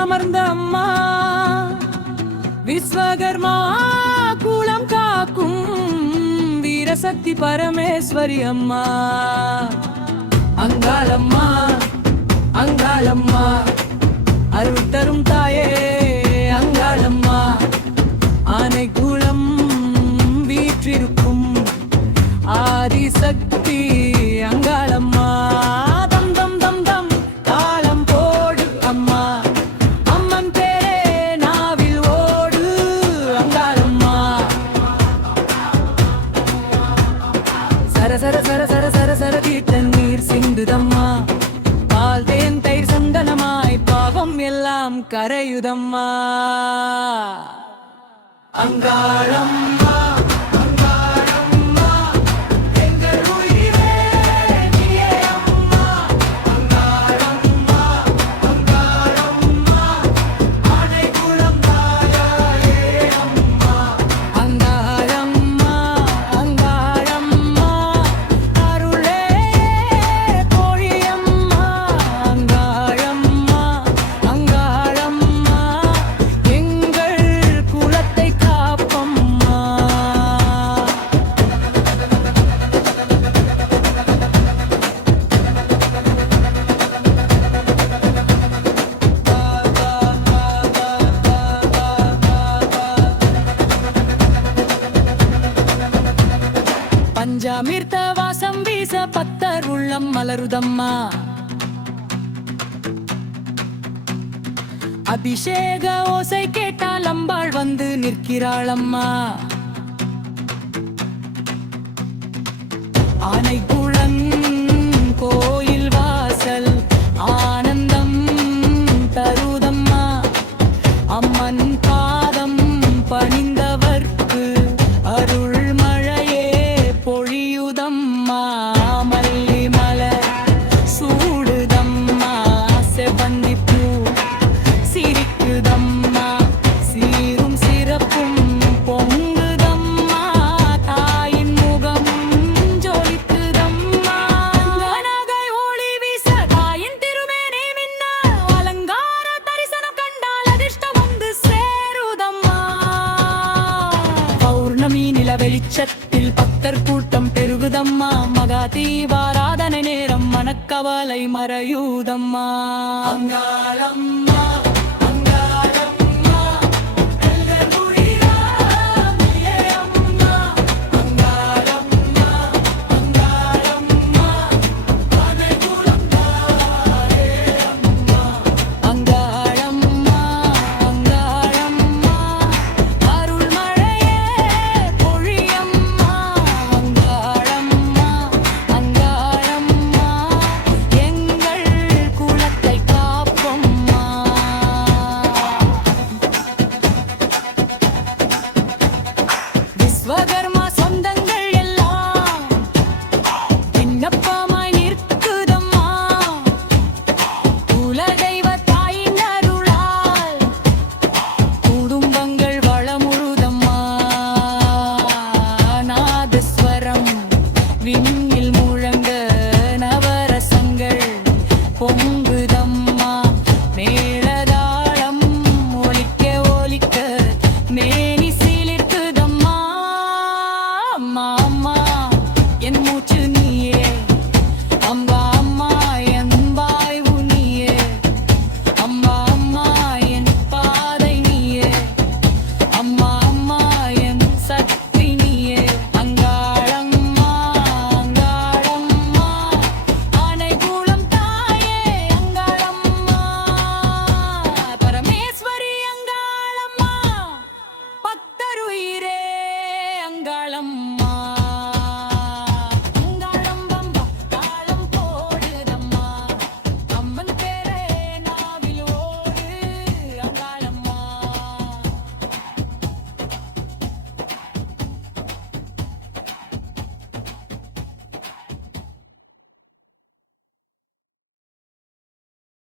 அமர்ந்த அம்மா விஸ்வகர்மா குலம் காக்கும் வீரசக்தி பரமேஸ்வரி அம்மா. அங்காளம்மா அங்காளம்மா அருள் தரும் தாயே அங்காளம்மா. ஆனை குலம் வீற்றிருக்கும் ஆதிசக்தி அங்காளம்மா. தம் தம் தம் தம் தாளம் போடு அம்மா, அம்மன் பேரே நாவில் ஓடு அங்காளம்மா. சர சர சர சர சர சர தண்ணீர் சிந்துதம்மா, பால் தேன் தயிர் சந்தனமாய் பாவம் எல்லாம் கரையுதம்மா. அங்காளம்மா பஞ்சாமிர்த வாசம் வீச பத்தர் உள்ளம் மலருதம்மா. அபிஷேக ஓசை கேட்டால் அம்பாள் வந்து நிற்கிறாளம்மா. ஆனைக்குளம் கோயில் வாசல் ஆனந்தம் தருதம்மா. அம்மன் பாதம் பணிந்தவர்க்கு அருள் பொழியுதம்மா. மல்லி மலர் சூடுதம்மா, செவந்தி பூ சிரிக்குதம்மா. சீரும் சிறப்பும் பொங்குதம்மா, தாயின் முகம் ஜொலிக்குதம்மா. நகை ஒளி வீச தாயின் திருமேனி மின்ன, அலங்கார தரிசனம் கண்டால் அதிர்ஷ்டம் வந்து சேருதம்மா. பௌர்ணமி நில வெளிச்சத்தில் பக்தர் கூட்டம் பெருகுதம்மா. மகா தீபாராதனை நேரம் மனக்கவலை மறையுதம்மா. அங்காளம்மா